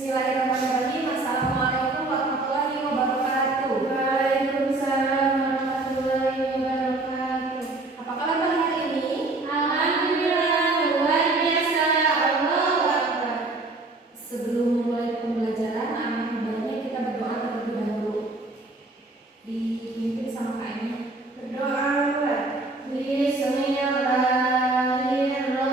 Bismillahirrahmanirrahim. Assalamualaikum warahmatullahi wabarakatuh. Waalaikumsalam warahmatullahi wabarakatuh. Apa kabar pagi hari ini? Alhamdulillah, luar biasa. Allahu Akbar. Sebelum memulai pembelajaran, alangkah baiknya kita berdoa terlebih dahulu. Dipimpin sama Kak Eni. Berdoa dulu. Bismillahirrahmanirrahim.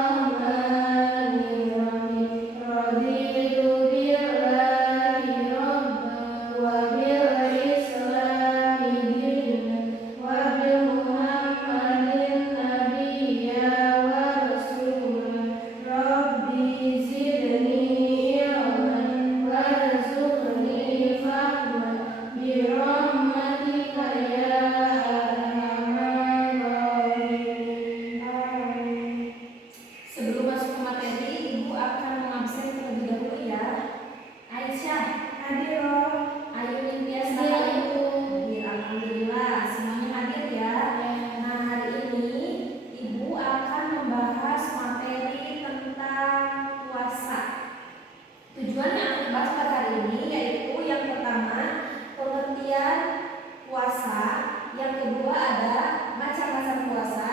Raditu billahi rabban wa bil islami dinan wa bi Muhammadin nabiyya wa rasulan. Rabbi zidni ilman warzuqni fahman bi rahmatika ya arhamar rahimin. Amin. Sebelum masuk ke materi, Ibu akan mengabsen terlebih dahulu ya. Aisyah, Hadir. Ayu Nindya Hadir, Ibu. hadir. Alhamdulillah, semuanya hadir ya. Nah, hari ini Ibu akan membahas materi tentang puasa. Tujuan yang akan dibahas pada hari ini yaitu yang pertama, pengertian puasa, yang kedua ada macam-macam puasa,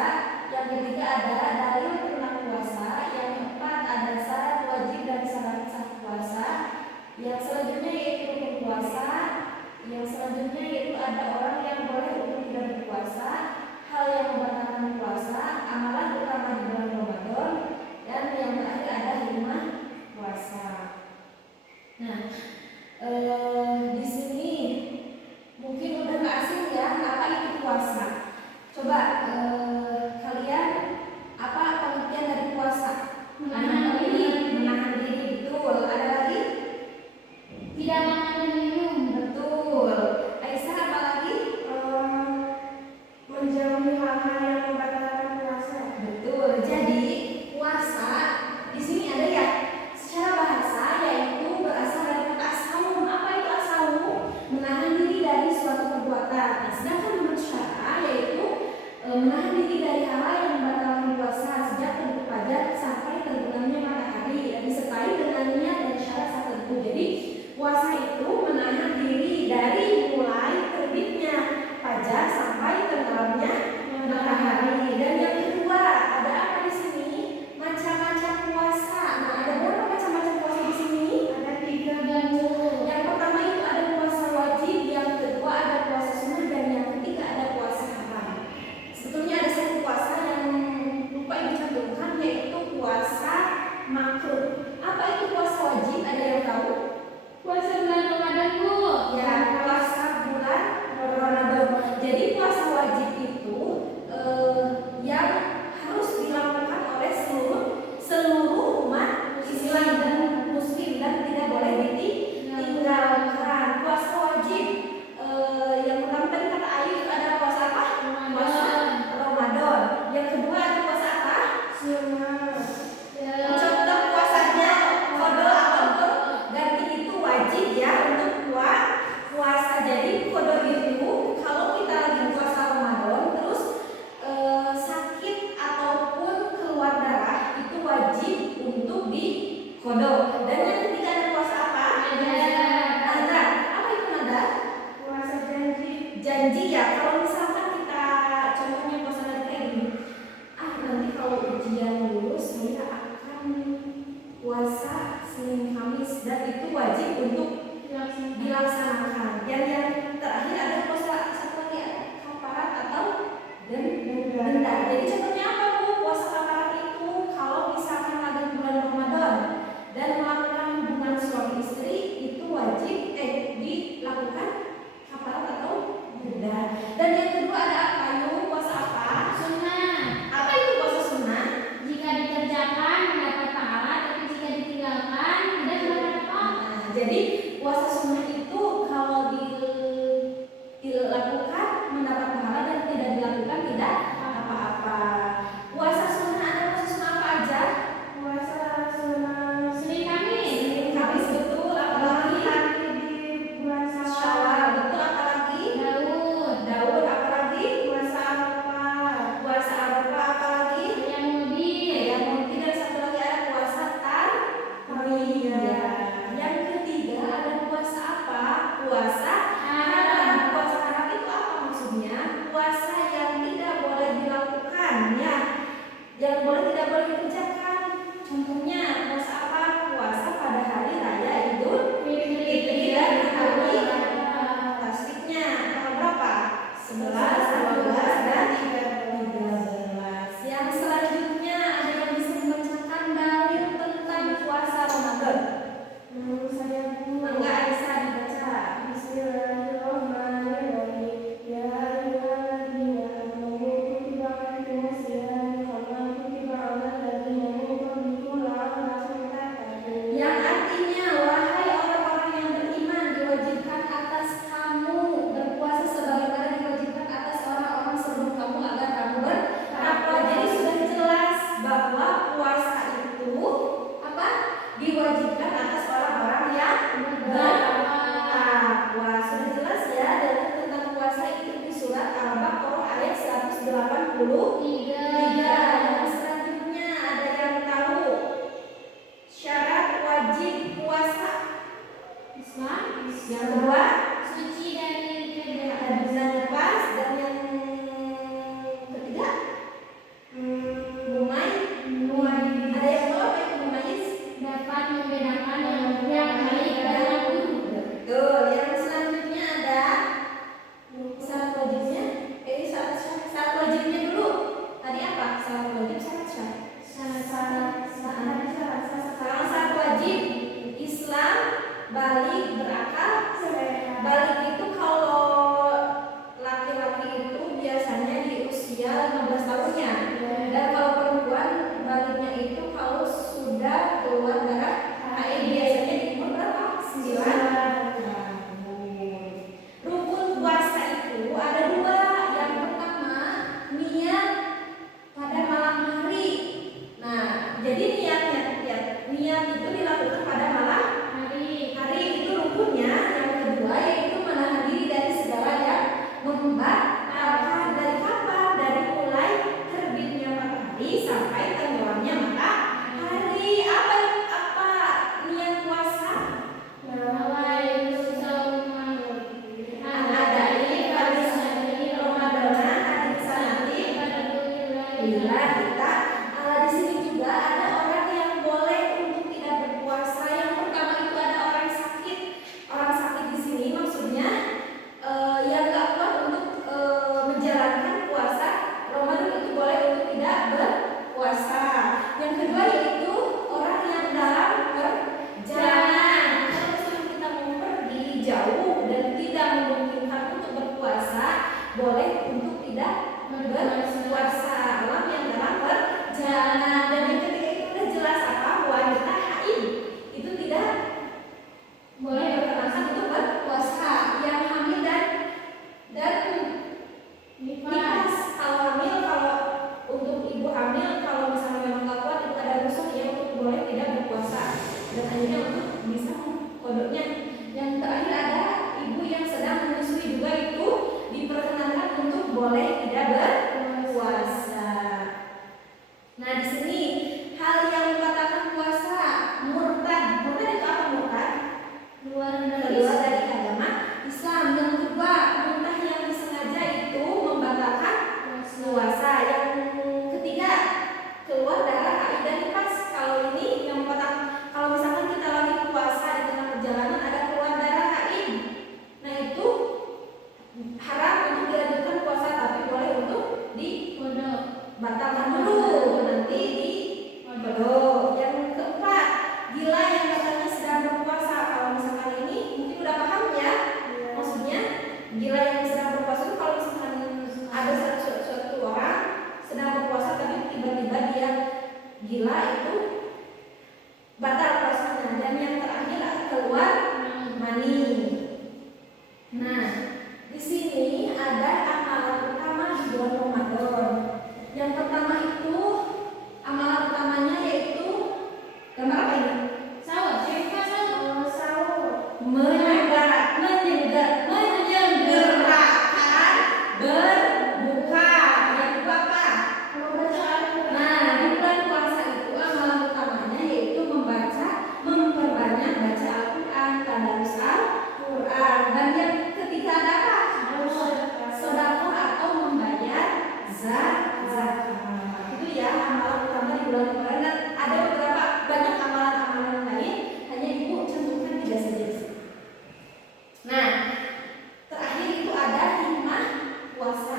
yang ketiga ada dalil tentang puasa, yang keempat ada syarat wajib dan syarat sah puasa, yang selanjutnya yaitu rukun puasa, yang selanjutnya yaitu ada orang yang boleh untuk tidak berpuasa, hal yang membatalkan puasa, amalan utama di bulan Ramadan, dan yang terakhir ada hikmah puasa. Nah, di sini mungkin udah nggak asing ya apa itu puasa. Coba kalian apa pengertian dari puasa? Menahan diri. Menahan diri, betul. Ada lagi? Tidak makan dan minum. Betul. Aisyah apa lagi? Menjauhi hal-hal yang membatalkan puasa. Betul. Jadi puasa di sini ada ya secara bahasa yaitu berasal dari kata as-saum. Apa itu as-saum? Menahan diri dari suatu perbuatan. Nah, sedangkan menurut syara yaitu menahan diri dari hal-hal yang membatalkan puasa sejak terbit fajar sampai tenggelamnya matahari dan disertai dengan niat dan syarat tertentu. Jadi puasa itu menahan diri dari mulai terbitnya fajar sampai tenggelamnya matahari. Dan yang kedua ada apa di sini? Macam-macam puasa. Nah, ada berapa macam-macam puasa di sini? Ada 30. Yang pertama itu ada puasa wajib, yang kedua ada puasa sunnah, dan yang ketiga ada puasa haram. Sebetulnya ada satu puasa yang lupa dicantumkan yaitu puasa makruh. Apa itu puasa wajib? Ada yang tahu? Puasa bulan Ramadan, Bu. Ya, puasa bulan Ramadan. Jadi puasa wajib itu yang harus dilakukan oleh seluruh umat Islam dan Muslim dan tidak boleh ditinggalkan. Puasa wajib yang pertama tadi kata Ayu itu ada puasa apa? Puasa Ramadan. Yang kedua ada puasa apa? Sunnah. Contoh puasanya qada atau ganti itu wajib ya untuk puasa. Jadi qada itu kalau kita lagi puasa Ramadan terus sakit ataupun keluar darah itu wajib untuk di qada. Dan yang ketiga ada puasa apa? Nadar. Apa itu nadar? Puasa janji. Janji ya. Kalau misalkan kita contohnya puasa nadar kayak gini, nanti kalau ujian lulus saya akan puasa Senin Kamis, dan itu wajib untuk dilaksanakan. Dan yang terakhir ada puasa satu lagi ada kafarat atau denda. Jadi contohnya apa Bu? Puasa kafarat itu kalau misalkan lagi bulan Ramadan dan melakukan hubungan suami istri itu wajib dilakukan kafarat atau denda. Dan yang 83. Yang selanjutnya ada yang tahu syarat wajib puasa Islam. yang kedua Suci dari ada kejahatan. bulan lepas, dan yang ketiga ada yang tahu apa itu mumayyiz? Dapat membedakan yang baik dan yang buruk. Betul. Yang selanjutnya ada syarat wajibnya. Syarat wajibnya dulu. Tadi apa? Syarat wajib, syarat. Sekarang syarat wajib Islam, balik, berakal. Balik itu kalau laki-laki itu biasanya di usia 15 tahunnya. Dan kalau perempuan baliknya itu kalau sudah keluar darah haid, biasanya di umur berapa? 9 tahun. Rukun puasa itu ada 2. Yang pertama, niat pada malam hari. Nah, jadi niat itu dilakukan pada malam hari itu rukunnya. Yang kedua yaitu menahan diri dari segala yang membatalkan. Dari kapan? Dari mulai terbitnya matahari sampai tenggelamnya matahari. Apa niat puasa? Bila kita di sini juga ada orang yang boleh untuk tidak berpuasa. Yang pertama itu ada orang sakit. Orang sakit di sini maksudnya yang nggak kuat untuk menjalankan puasa Ramadan itu boleh untuk tidak berpuasa. Yang kedua yaitu orang yang dalam perjalanan. Kalau misalnya kita mau pergi jauh dan tidak memungkinkan untuk berpuasa, boleh untuk tidak berpuasa. Orang yang dalam perjalanan. Dan yang ketiga itu udah jelas apa? Wanita haid itu tidak boleh berkenasan untuk berpuasa. Yang hamil dan nifas. Kalau hamil, kalau untuk ibu hamil, kalau misalnya memang nggak kuat itu ada rukhsah ya untuk boleh tidak berpuasa. Dan akhirnya untuk bisa kodoknya. Yang terakhir ada ibu yang sedang menyusui juga itu diperkenankan untuk boleh tidak berpuasa. Nah di sini hal yang membatalkan puasa murtad. Murtad itu apa murtad? Keluar dari agama Islam. Yang kedua muntah yang disengaja itu membatalkan puasa. Yang ketiga keluar darah haid dan nifas. Kalau ini yang membatalkan. Kalau misalkan kita lagi puasa di tengah perjalanan ada keluar darah haid, nah itu haram untuk dilanjutkan puasa, tapi boleh untuk dibatalkan dulu, nanti di bodoh. Yang keempat, gila yang katanya sedang berpuasa. Kalau misalkan ini mungkin udah paham ya, maksudnya gila yang sedang berpuasa itu kalau misalkan ada suatu orang sedang berpuasa tapi tiba-tiba dia gila itu batal puasanya. Dan yang terakhir keluar mani. Nah di sini ada amalan utama di bulan Ramadan. Yang pertama itu amalan utamanya yaitu gambar apa ini? Sahur. Menyegerakan berbuka. Yang kedua apa? Nah di bulan puasa itu amalan utamanya yaitu memperbanyak baca Al-Quran, tadarus Al-Quran. Dan yang ketiga ada apa? Sedekah atau membayar zakat. Itu ya amalan utama di bulan Ramadan. Dan ada beberapa banyak amalan-amalan lain, hanya ibu cantumkan 3 saja. Nah terakhir itu ada hikmah puasa.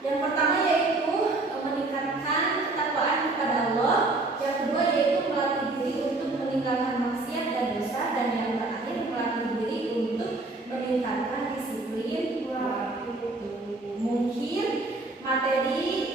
Yang pertama yaitu meningkatkan ketakwaan kepada Allah. Yang kedua yaitu melatih diri untuk meninggalkan maksiat dan dosa. Dan yang terakhir melatih diri untuk meningkatkan disiplin waktu. Mungkin materi